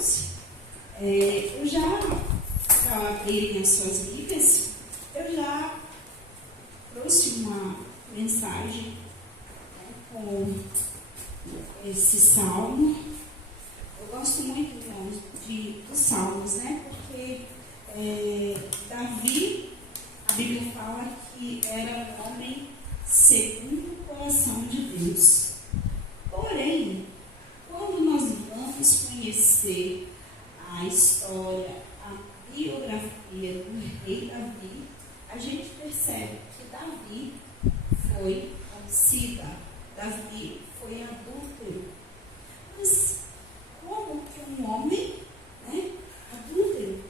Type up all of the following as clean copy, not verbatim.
irmãos, eu já, para abrirem as suas Bíblias, eu já trouxe uma mensagem, né, com esse salmo. Eu gosto muito, irmãos, dos salmos, né? Porque Davi, a Bíblia fala que era um homem segundo o coração de Deus. Porém, quando nós vamos conhecer a história, a biografia do rei Davi, a gente percebe que Davi foi homicida, Davi foi adúltero. Mas como que um homem, né, adúltero,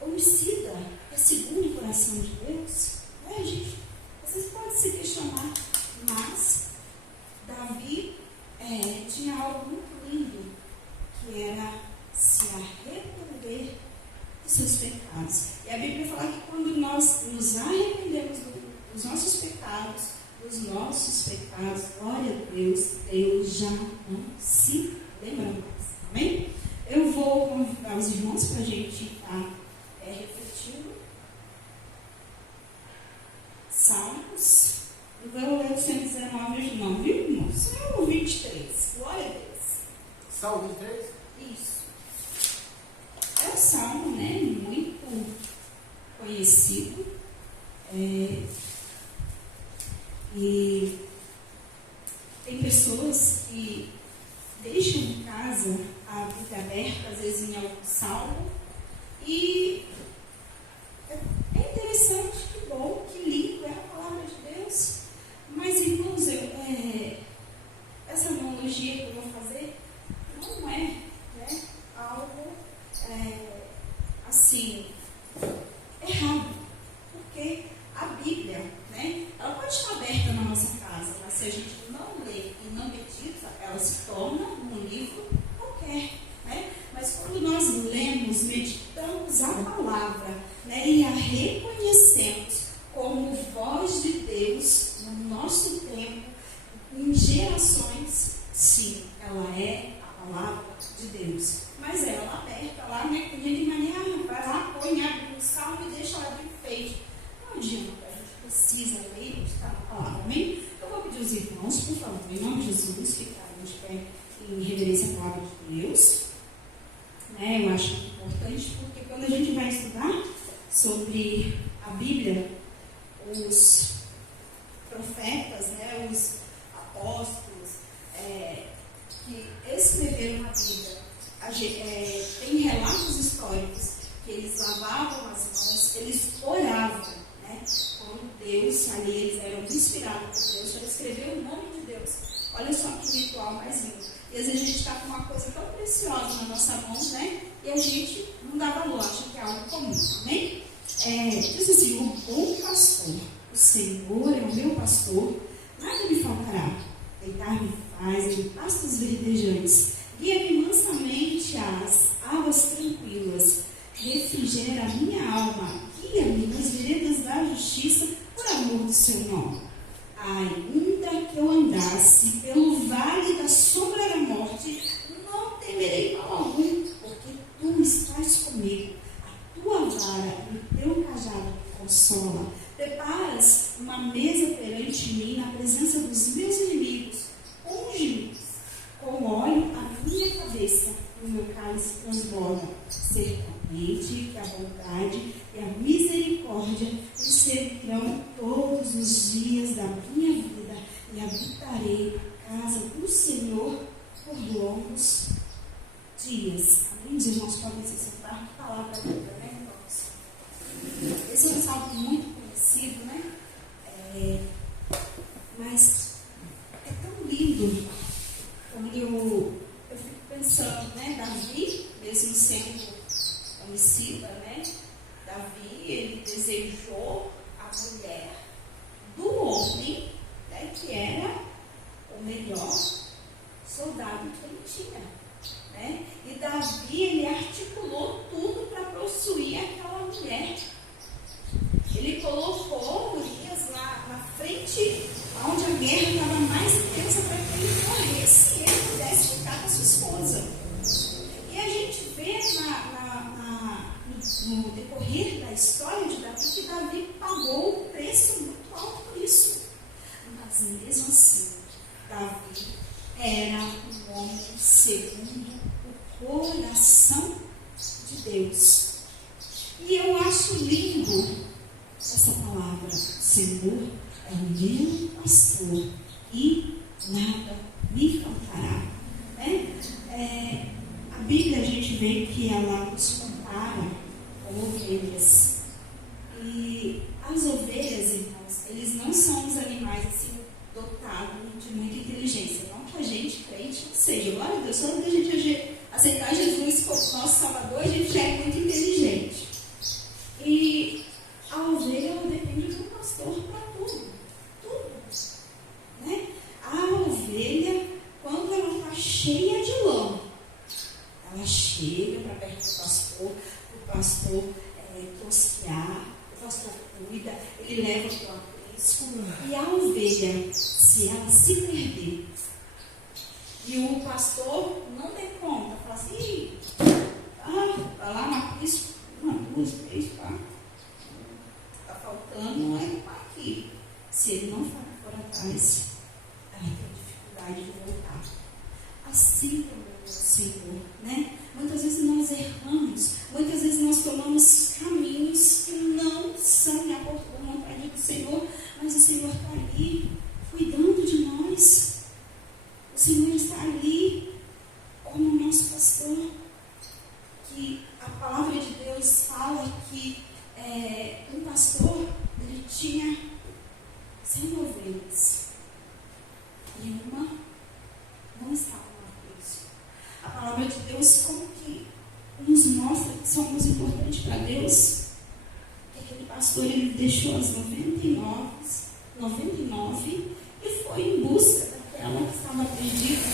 homicida, é segundo o coração de Deus? Gente, vocês podem se questionar, mas Davi tinha algo muito lindo, que era se arrepender dos seus pecados. E a Bíblia fala que quando nós nos arrependemos dos nossos pecados, glória a Deus, Deus já não se lembra mais. Amém? Eu vou convidar os irmãos para a gente estar refletindo. Salmos. Eu vou ler o 119 hoje não, viu, irmãos? É o 23. Glória a Deus. Salmo 23? Isso. É um salmo, né, muito conhecido. E tem pessoas que deixam em casa a Bíblia aberta, às vezes em algum salmo. E é interessante, que bom, que lindo, é a palavra de Deus. Mas, irmãos, essa analogia que eu vou fazer não é, né, algo assim, errado. Porque a Bíblia, né, ela pode estar aberta na nossa casa, mas se a gente não lê e não medita, ela se torna um livro qualquer. Né? Mas quando nós lemos, meditamos a palavra, né, e a reconhecemos como voz de Deus no nosso tempo, em gerações, sim, ela é a palavra de Deus. Mas ela aberta lá, né, com ele maneira, vai lá, põe, abre um salmo e deixa lá de enfeite. Não adianta, a gente precisa ler e meditar na palavra. Amém? Eu vou pedir aos irmãos, por favor, em nome de Jesus, ficarem de pé em reverência à palavra de Deus. Eu acho importante, porque quando a gente vai estudar sobre a Bíblia, os profetas, né, os apóstolos que escreveram a Bíblia, tem relatos históricos que eles lavavam as mãos, eles oravam, né, quando Deus, ali eles eram inspirados por Deus para escrever o nome de Deus. Olha só que ritual mais lindo. E às vezes a gente está com uma coisa tão preciosa na nossa mão, né? E a gente não dá valor, acha que é algo comum. Amém? Diz assim: o bom pastor, o Senhor é o meu pastor, nada me faltará. Deitar-me faz em pastos verdejantes, guia-me mansamente às águas tranquilas, refrigera a minha alma, guia-me nas veredas da justiça, por amor do seu nome. Ainda que eu andasse pelo vale da sombra da morte, não temerei mal algum, porque tu estás comigo. A tua vara e o teu cajado me consola. Preparas uma mesa perante mim na presença dos meus inimigos. Unge-me com óleo a minha cabeça, e o meu cálice transborda. Certamente que a bondade e a misericórdia me seguirão todos os dias da minha vida, e habitarei na casa do Senhor por longos dias. Amém? Os irmãos podem se sentar. Que palavra linda, né, irmãos? Esse é um salmo muito conhecido, né? Mas é tão lindo quando eu fico pensando, né? Davi, mesmo sendo homicida, né? Davi, ele desejou a mulher do homem, né, que era o melhor soldado que ele tinha, né? E Davi, ele articulou tudo para possuir aquela mulher. Ele colocou Urias na frente, onde a guerra estava mais intensa, para que ele morresse e ele pudesse ficar com a sua esposa. E a gente era um homem segundo o coração de Deus. E eu acho lindo essa palavra: Senhor é o meu pastor e nada me faltará. A Bíblia, a gente vê que ela nos compara com ovelhas. E as ovelhas, irmãos, eles não são os animais assim, dotados de muita inteligência. Não que a gente, crente, não seja. Glória a Deus, só quando a gente aceitar Jesus como nosso Salvador, a gente já é muito inteligente. E a ovelha, ela depende do pastor para tudo. Tudo. Né? A ovelha, quando ela está cheia de lama, ela chega para perto do pastor, o pastor tosquear, o pastor cuida, ele leva para o aprisco. E a ovelha, se ela se perder e o pastor não der conta, fala assim: vai lá no aprisco, 1, 2, 3, 4, está faltando, não é aqui. Se ele não for atrás, ela tem dificuldade de voltar. Assim também é o Senhor, né? Muitas vezes nós erramos, muitas vezes nós tomamos caminhos que não são de acordo com a vontade do Senhor, mas o Senhor está ali cuidando de nós. O Senhor está ali como nosso pastor, que a palavra de Deus fala que um pastor, ele tinha 100 ovelhas e uma não estava no aprisco. A palavra de Deus, como que nos mostra que somos importantes para Deus, que aquele pastor, ele deixou as 99 e foi em busca daquela que estava perdida.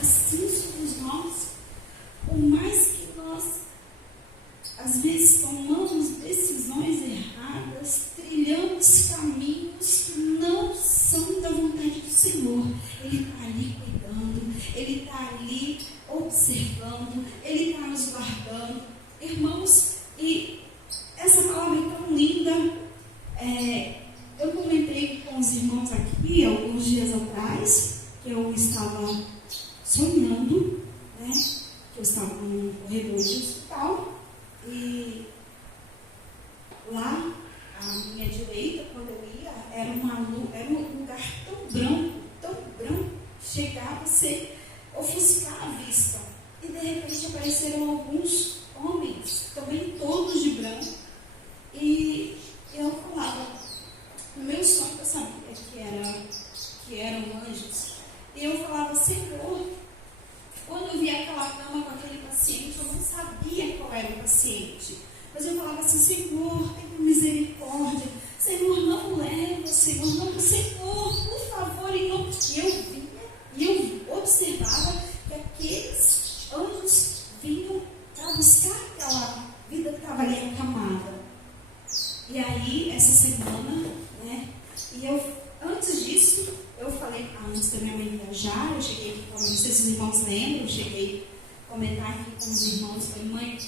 Assim somos nós. Por mais que nós, às vezes, tomamos decisões erradas, trilhamos caminhos que não são da vontade do Senhor, Ele está ali cuidando, Ele está ali observando, Ele está nos guardando. Irmãos, e essa palavra é tão linda. Eu comentei com os irmãos aqui, alguns dias atrás, que eu estava sonhando, né? Que eu estava num corredor de hospital, e lá, à minha direita, quando eu ia, era um lugar tão branco, chegava a ser ofuscar a vista. E de repente apareceram alguns homens, também todos de branco, e eu falava, no meu sonho eu sabia que eram anjos, e eu falava: Senhor, quando eu vi aquela cama com aquele paciente, eu não sabia qual era o paciente, mas eu falava assim: Senhor, tenha misericórdia, Senhor, não leva, Senhor, não, Senhor, por favor. E eu vinha e eu observava que aqueles anjos vinham para buscar aquela vida que estava ali acamada. E aí, essa semana, né, e antes disso, eu falei, antes da minha mãe viajar, eu cheguei aqui, não sei se os irmãos lembram, eu cheguei a comentar aqui com os irmãos, falei: mãe, eu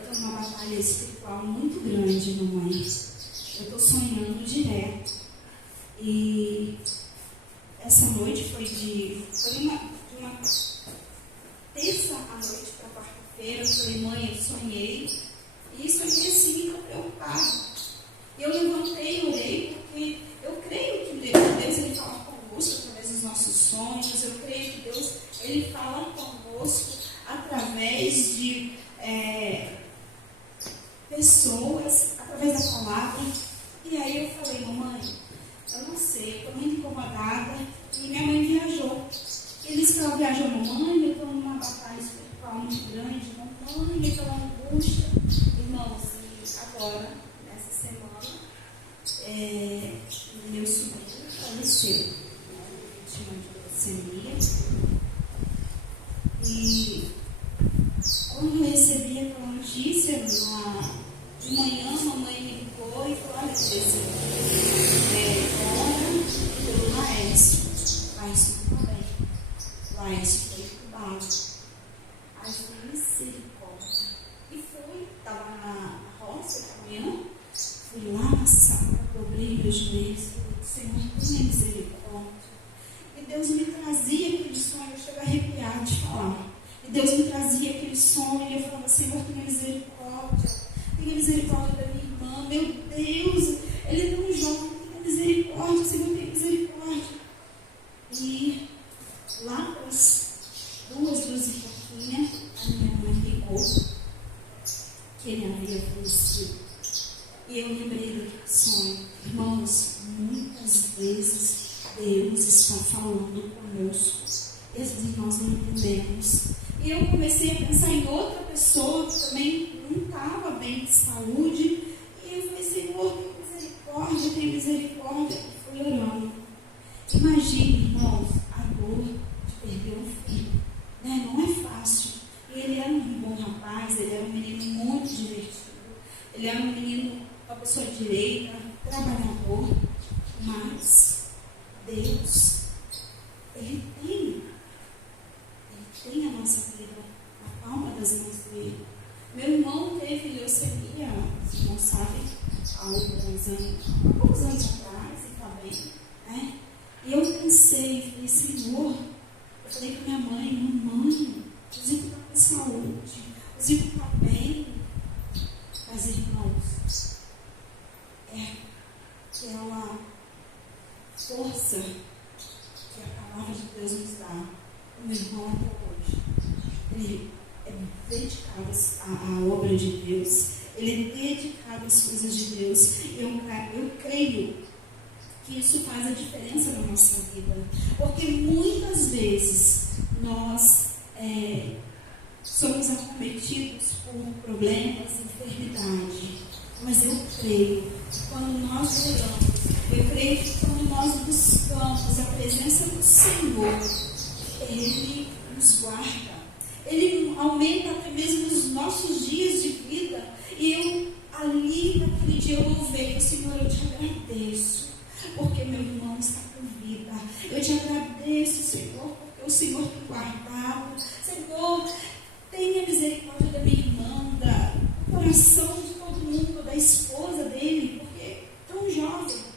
estou numa batalha espiritual muito grande, mamãe. Eu estou sonhando direto. E essa noite foi de uma terça à noite para quarta-feira. Eu falei: mãe, eu sonhei. E sonhei assim, estou preocupada. Eu levantei, orei, porque eu creio que Deus ele fala conosco através dos nossos sonhos. Eu creio que Deus ele fala conosco através de pessoas, através da palavra. E aí eu falei: mamãe, eu não sei, estou muito incomodada. E minha mãe viajou. E eles estavam viajando: mamãe, eu estou numa batalha espiritual muito grande, mamãe, aquela angústia. Irmãos, e agora, nessa semana, meu sobrinho faleceu, vítima de leucemia. E quando eu recebi aquela notícia, de manhã, a mamãe me ligou e falou: olha, Teresa, ora pelo Laércio. Laércio não está bem. Laércio foi incubado. Aí eu falei: misericórdia. E fui, estava na roça da manhã, fui lá na sala, dobrei meus joelhos e falei: Senhor, tenha misericórdia. E Deus Deus me trazia aquele sonho, eu chego a arrepiar de falar. E Deus me trazia aquele sonho e eu falava, Senhor, tenha misericórdia da minha irmã, meu Deus, ele é tão jovem, tenha misericórdia, Senhor, tenha misericórdia. E lá pelas 2h pouquinho, a minha mãe ligou que ele havia falecido. E eu lembrei daquele sonho. Irmãos, muitas vezes Deus está falando conosco. E às vezes nós não entendemos. E eu comecei a pensar em outra pessoa que também não estava bem de saúde. E eu falei, Senhor, tem misericórdia. E fui orando. Imagine, irmãos, a dor de perder um filho. Né? Não é fácil. E ele era um bom rapaz, ele era um menino muito divertido. Ele era um menino, uma pessoa direita, trabalhador. Mas Deus, Ele tem a nossa vida na palma das mãos dele. Meu irmão teve leucemia, os irmãos sabem, há poucos anos atrás, e está bem, né? E eu pensei, falei, Senhor, eu falei com minha mãe, mamãe, o Zico está com saúde, o Zico está bem. Mas, irmãos, é aquela força que a palavra de Deus nos dá. O meu irmão até hoje, ele é dedicado à obra de Deus, ele é dedicado às coisas de Deus. Eu creio que isso faz a diferença na nossa vida, porque muitas vezes nós somos acometidos por problemas, enfermidade, mas eu creio que quando nós oramos, eu creio que quando nós buscamos a presença do Senhor, Ele nos guarda, Ele aumenta até mesmo os nossos dias de vida. E eu ali naquele dia eu louvei, Senhor, eu te agradeço, porque meu irmão está com vida. Eu te agradeço, Senhor, porque o Senhor tem guardado. Senhor, tenha misericórdia da minha irmã, do coração de todo mundo, da esposa dele, porque tão jovem.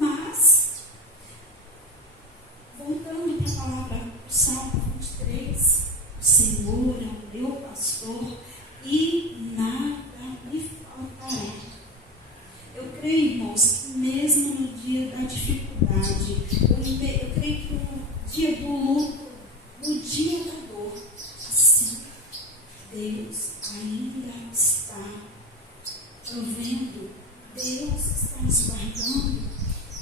Mas, voltando para a palavra do Salmo 23, o Senhor é o meu pastor e nada me faltará. Eu creio, irmãos, que mesmo no dia da dificuldade, eu creio que no dia do luto, no dia da dor, assim, Deus ainda está provendo, Deus está nos guardando.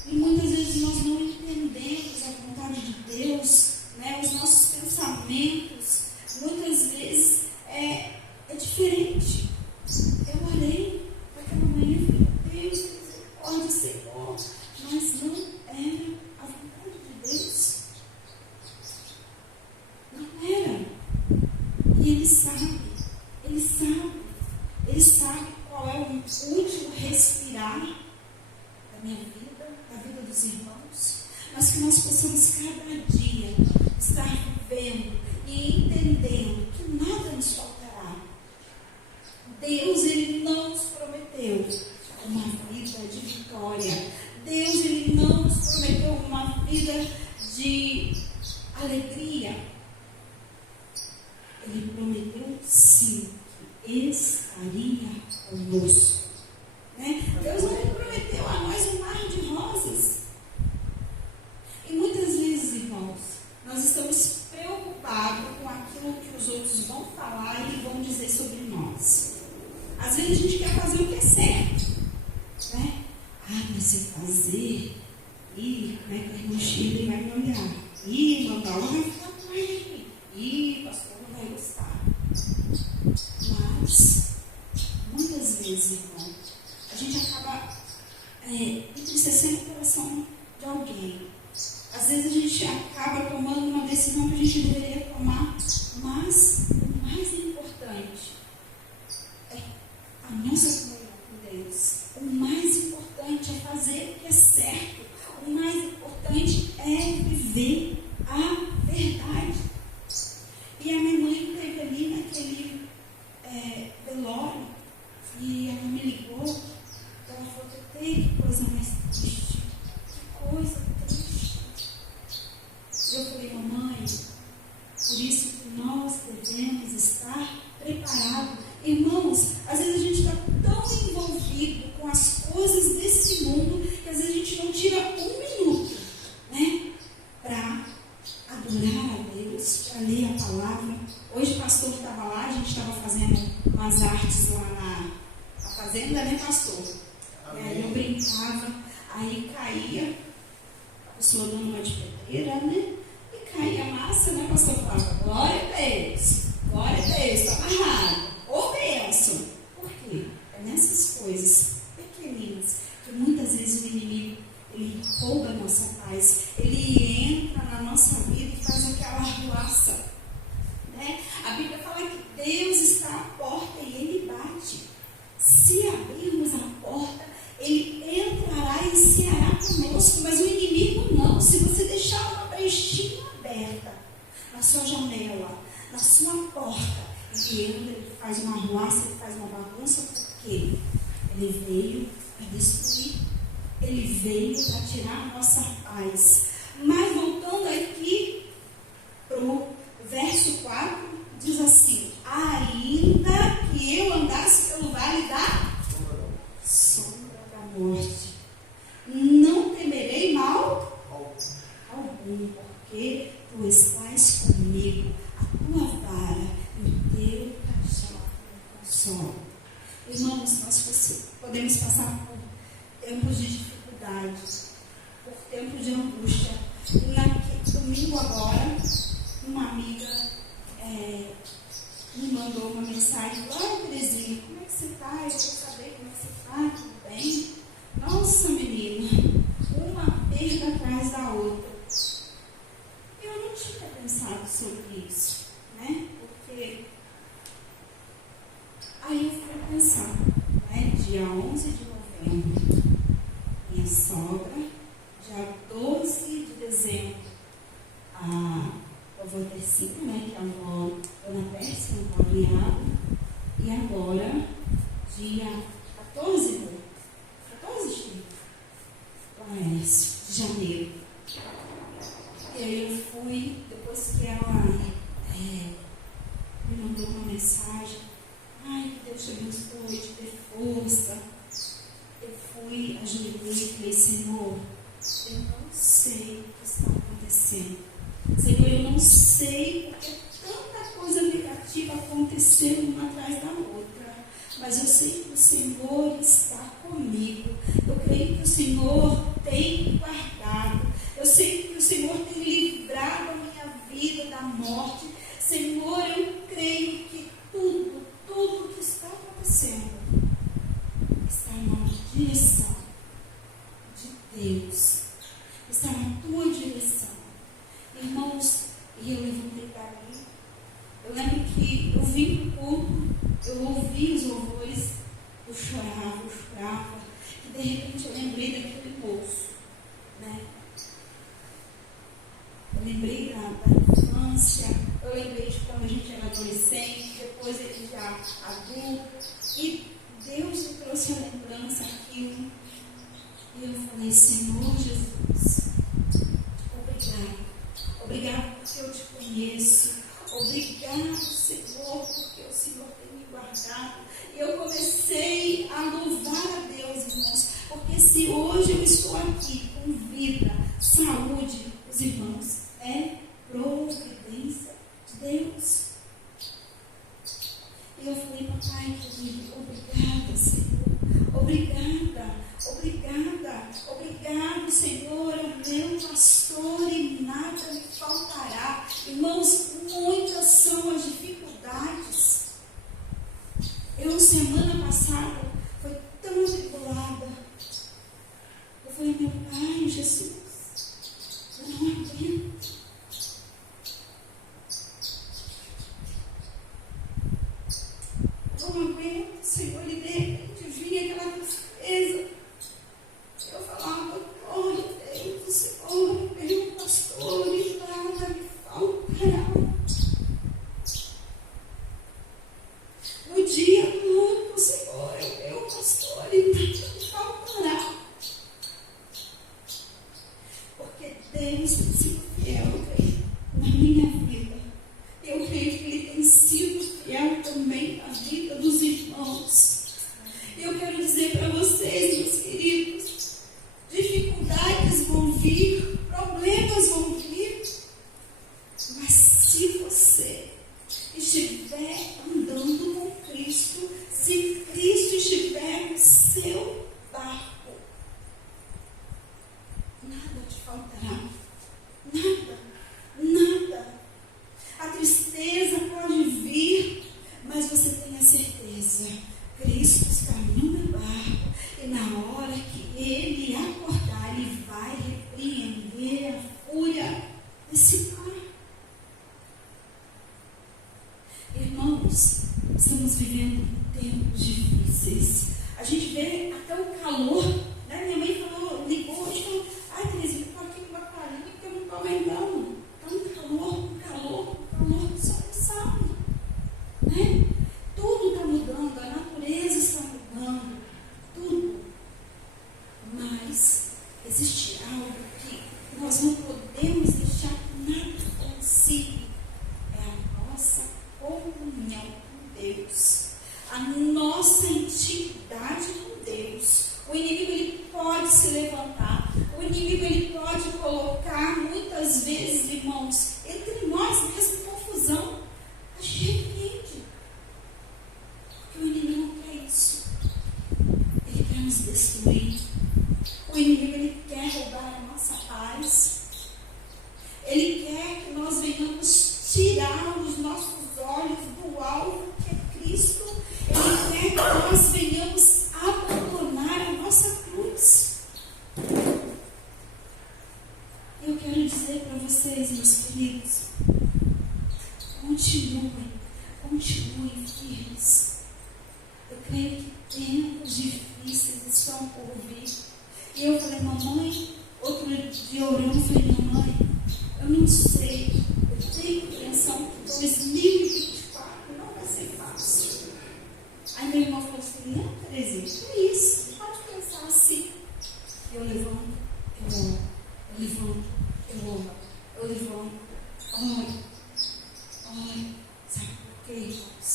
E muitas vezes nós não entendemos a vontade de Deus, né? Os nossos pensamentos, muitas vezes é diferente. Eu orei para aquela manhã e falei, Deus, misericórdia, Senhor, mas não era a vontade de Deus. Não era. E Ele sabe qual é o último respirar da minha vida, da vida dos irmãos, mas que nós possamos cada dia estar vivendo e entendendo que nada nos faltará. Deus, Ele não nos prometeu uma vida de vitória. Deus, Ele não nos prometeu uma vida de alegria. Ele prometeu sim que estaria conosco. Né? Deus não lhe prometeu a nós um mar de rosas. E muitas vezes, irmãos, nós estamos preocupados com aquilo que os outros vão falar e vão dizer sobre nós. Às vezes a gente quer fazer o que é certo. Né? Mas se eu fazer, como é que a irmã chega e vai me olhar? Mandar ela vai ficar com ele. O pastor não vai gostar. Mas, muitas vezes, irmão, a gente acaba entristecendo o coração de alguém. Às vezes a gente acaba tomando uma decisão que a gente deveria tomar, mas o mais importante é a nossa comunhão com Deus. O mais importante é fazer o que é certo. O mais importante é viver a verdade. E a minha mãe esteve ali naquele velório e ela me ligou. Ela falou, que coisa mais triste. Que coisa triste. Eu falei, mamãe, por isso que nós devemos estar preparados. Irmãos, às vezes a gente está tão envolvido com as coisas desse mundo que às vezes a gente não tira um minuto, né, para adorar a Deus, para ler a palavra. Hoje o pastor estava lá, a gente estava fazendo umas artes lá na fazenda, né, pastor? Aí eu brincava, aí caía, a pessoa dando uma de pedreira, né? E caía a massa, né, pastor? Falava, glória a Deus, está amarrado. Ô bênção! Por quê? É nessas coisas pequeninas que muitas vezes o inimigo ele rouba a nossa paz, ele entra na nossa vida e faz aquela arruaça, né? A Bíblia fala que Deus está à porta e ele bate. Se abrirmos a porta, ele entrará e ceará conosco, mas o inimigo não. Se você deixar uma brechinha aberta na sua janela, na sua porta, ele entra, ele faz uma arruaça, ele faz uma bagunça, porque ele veio para destruir, ele veio para tirar a nossa paz. Mas voltando aqui para o verso 4, diz assim, ainda que eu andasse pelo vale da sombra da morte, não temerei mal algum, porque tu estás comigo, a tua vara e o teu cajado me consolam. Irmãos, nós podemos passar por tempos de dificuldade, por tempos de angústia. E domingo agora, uma amiga me mandou uma mensagem, olha, Terezinha, como é que você está? Eu quero saber como é que você está, tudo bem? Nossa, menina, uma perda atrás da outra. Eu não tinha pensado sobre isso, né? Porque aí eu fui pensar, né? Dia 11 de novembro, minha sogra, dia 12 de dezembro, a avó Tercinha, né? Que é a avó Dona Pérsia, a avó Liana, e agora, dia 14 de Laércio, de janeiro. E aí eu fui, depois que ela me mandou uma mensagem, ai, que Deus te abençoe, te dê força. Eu fui, ajoelhei e falei, Senhor, eu não sei o que está acontecendo. Senhor, eu não sei porque tanta coisa negativa aconteceu uma atrás da outra. Mas eu sei que o Senhor está comigo. Eu creio que o Senhor tem me guardado. Eu sei que o Senhor tem livrado a minha vida da morte. Senhor, eu creio que tudo que está acontecendo está na direção de Deus. Está na tua direção. Irmãos, e eu levantei dali. Eu lembro que eu vim para o culto, eu ouvi os louvores, eu chorava, e de repente eu lembrei daquele moço, né? Eu lembrei da infância, eu lembrei de quando a gente era adolescente, depois ele já adulto, e Deus me trouxe a lembrança daquilo, e eu falei, Senhor Jesus, obrigado porque eu te conheço, obrigado, Senhor, porque o Senhor tem me guardado. E eu comecei a louvar a Deus, irmãos, porque se hoje eu estou aqui com vida, saúde, os irmãos, é providência de Deus. E eu falei, papai querido, obrigada, Senhor, obrigado, Senhor, é o meu pastor e nada me faltará. Irmãos, muitas são as dificuldades. Eu, semana passada, foi tão atribulada. Eu falei, meu pai, Jesus, eu não aguento. Eu não aguento, Senhor, e de repente vinha aquela tristeza. Eu falava, glória a Deus, o Senhor é meu pastor e nada me faltará. No dia do luto, o Senhor é meu pastor e nada me faltará. Porque Deus tem sido fiel, tempos difíceis. A gente vê até o calor, né? Minha mãe ligou hoje e falou, ai, Teresa, eu estou aqui com uma carinha porque eu não estou aguentando. Está um calor, só não sabe, né? Tudo está mudando, a natureza está mudando, tudo. Mas existe algo que nós não podemos deixar que nada consiga. É a nossa comunhão com Deus, a nossa intimidade com Deus. O inimigo ele pode se levantar, o inimigo ele pode colocar muitas vezes, irmãos, entre nós mesmo confusão. A gente repreende, porque o inimigo não quer isso. Ele quer nos destruir. O inimigo ele quer roubar a nossa paz. Ele quer que nós venhamos tirar os nossos olhos do alvo que é Cristo. Ele quer que nós venhamos abandonar a nossa cruz. Eu quero dizer para vocês, meus queridos, continuem firmes. Eu creio que tempos difíceis estão por vir. E eu falei, mamãe, outro dia orando, eu falei, mamãe, eu não sei, eu tenho a impressão que 2024 não vai ser fácil. Aí meu irmão falou assim, não, Terezinha, que é isso? Pode pensar assim. Eu levanto, eu oro, eu levanto, eu oro, eu levanto, oro. Sabe por quê, irmãos?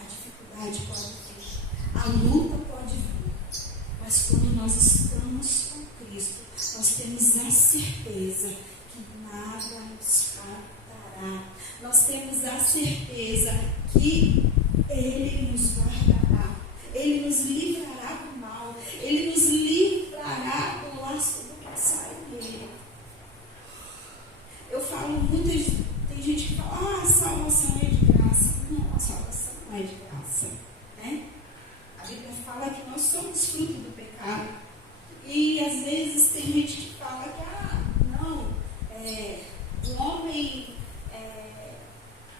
A dificuldade pode vir, a luta pode vir, mas quando nós estamos com Cristo, nós temos a certeza que nada nos faltará. Nós temos a certeza que Ele nos guardará, Ele nos livrará do mal, Ele nos livrará do laço do passarinho dele. Eu falo muitas, tem gente que fala, a salvação é de graça. Não, a salvação não é de graça, né? A Bíblia fala que nós somos fruto do pecado. E às vezes tem gente que fala que, não, o homem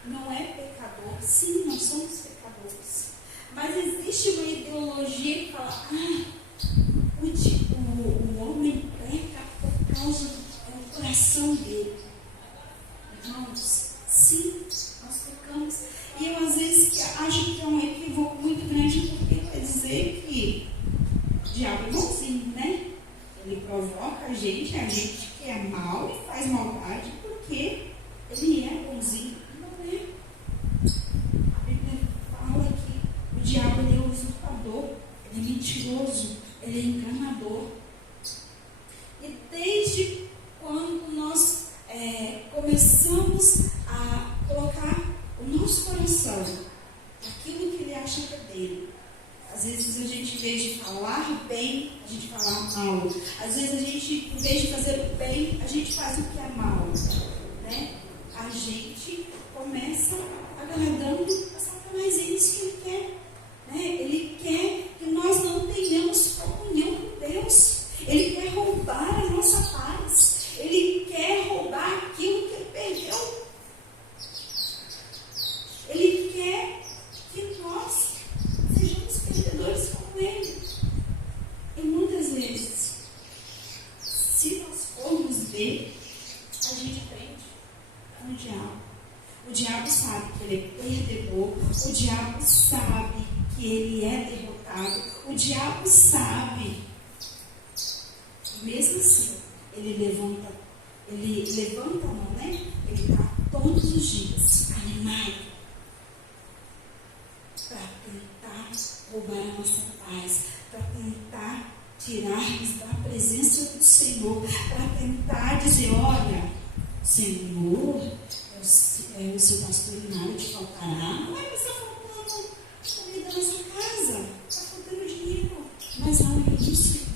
não é pecador. Sim, nós somos pecadores. Mas existe uma ideologia que fala, o homem peca por causa do coração dele. Irmãos, sim, nós pecamos. E eu às vezes acho que é um equívoco muito grande, porque quer dizer que o diabo é bonzinho, né? Ele provoca a gente que é mal e faz maldade, porque ele é bonzinho. Não é. A Bíblia fala que o diabo ele é um usurpador, ele é mentiroso, ele é enganador. E desde quando nós começamos a colocar o nosso coração aquilo que ele acha que é dele, às vezes a gente, em vez de falar bem, a gente fala mal. Às vezes a gente, em vez de fazer o bem, a gente faz o que é mal, né? A gente começa agradando a Satanás, é isso que ele quer, né? Ele quer que nós não tenhamos comunhão com Deus. Ele quer roubar a nossa paz. Ele quer roubar aquilo que ele perdeu. Ele quer que nós sejamos perdedores como ele. E muitas vezes, se nós formos ver, a gente aprende com o diabo. O diabo sabe que ele é perdedor. O diabo sabe que ele é derrotado. O diabo sabe. Mesmo assim, ele levanta a mão, né? Ele está todos os dias animado para tentar roubar a nossa paz, para tentar tirar-nos da presença do Senhor, para tentar dizer, olha, Senhor, o seu pastor nada te faltará. Não é que está faltando comida na sua casa, está faltando dinheiro, mas olha isso, irmãos.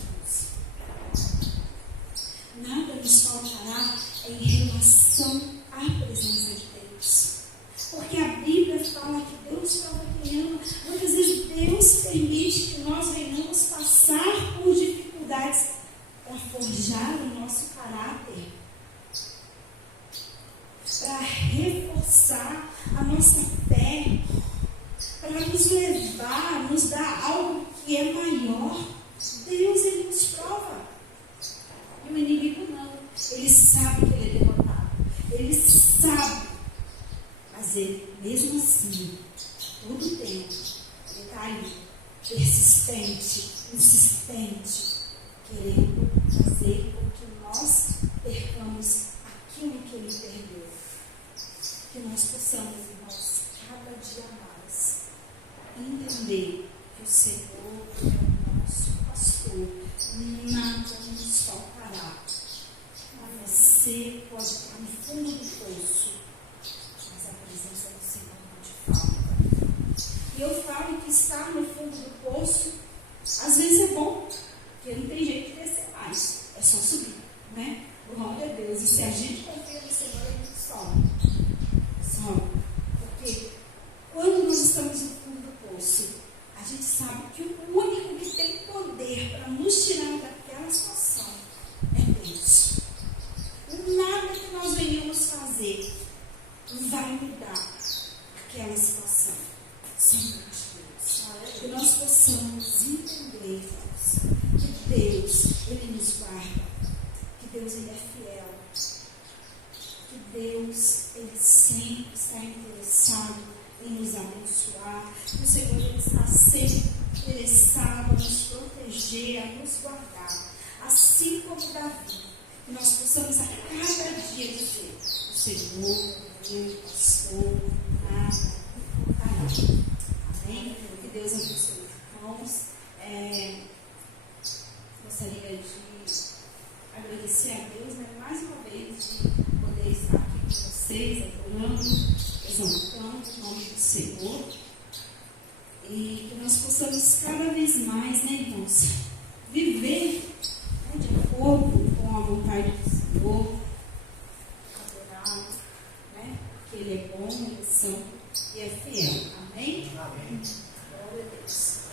Nada nos faltará em relação à presença de Deus. Porque a Bíblia fala que Deus estava criando. Muitas vezes Deus permite que nós venhamos passar por dificuldades para forjar o nosso caráter, para reforçar a nossa fé, para nos levar, nos dar algo que é maior. Deus, Ele nos prova. E o inimigo não. Ele sabe que ele é derrotado. Ele sabe. Mas ele, mesmo assim, todo o tempo, ele está aí, persistente, insistente, querendo fazer com que nós percamos aquilo que ele perdeu. Que nós possamos, irmãos, cada dia mais entender que o Senhor é o nosso pastor, nada nos faltará. Você pode estar no fundo do poço, mas a presença do Senhor não te falta. E eu falo que estar no fundo do poço, às vezes é bom, porque não tem jeito de descer mais, é só subir, né? Glória a Deus. E se a gente confia no Senhor, a gente sobe. Porque quando nós estamos no fundo do poço, a gente sabe que o único que tem poder para nos tirar daquela situação é Deus. Nada que nós venhamos fazer vai mudar aquela situação. Somente Deus. Que nós possamos entender, irmãos, que Deus, Ele nos guarda, que Deus, Ele é fiel, que Deus, Ele sempre está interessado em nos abençoar, que o Senhor, Ele está sempre interessado a nos proteger, a nos guardar, assim como Davi. Que nós possamos a cada dia dizer: o Senhor, meu pastor, nada me faltará. Amém? Que Deus abençoe os irmãos. Gostaria de agradecer a Deus, né, mais uma vez, de poder estar aqui com vocês, adorando, exaltando o nome do Senhor. E que nós possamos cada vez mais, né, irmãos, viver, né, de acordo com a vontade do Senhor, adorar, né, que Ele é bom, Ele é santo e é fiel. Amém? Amém. Glória a Deus.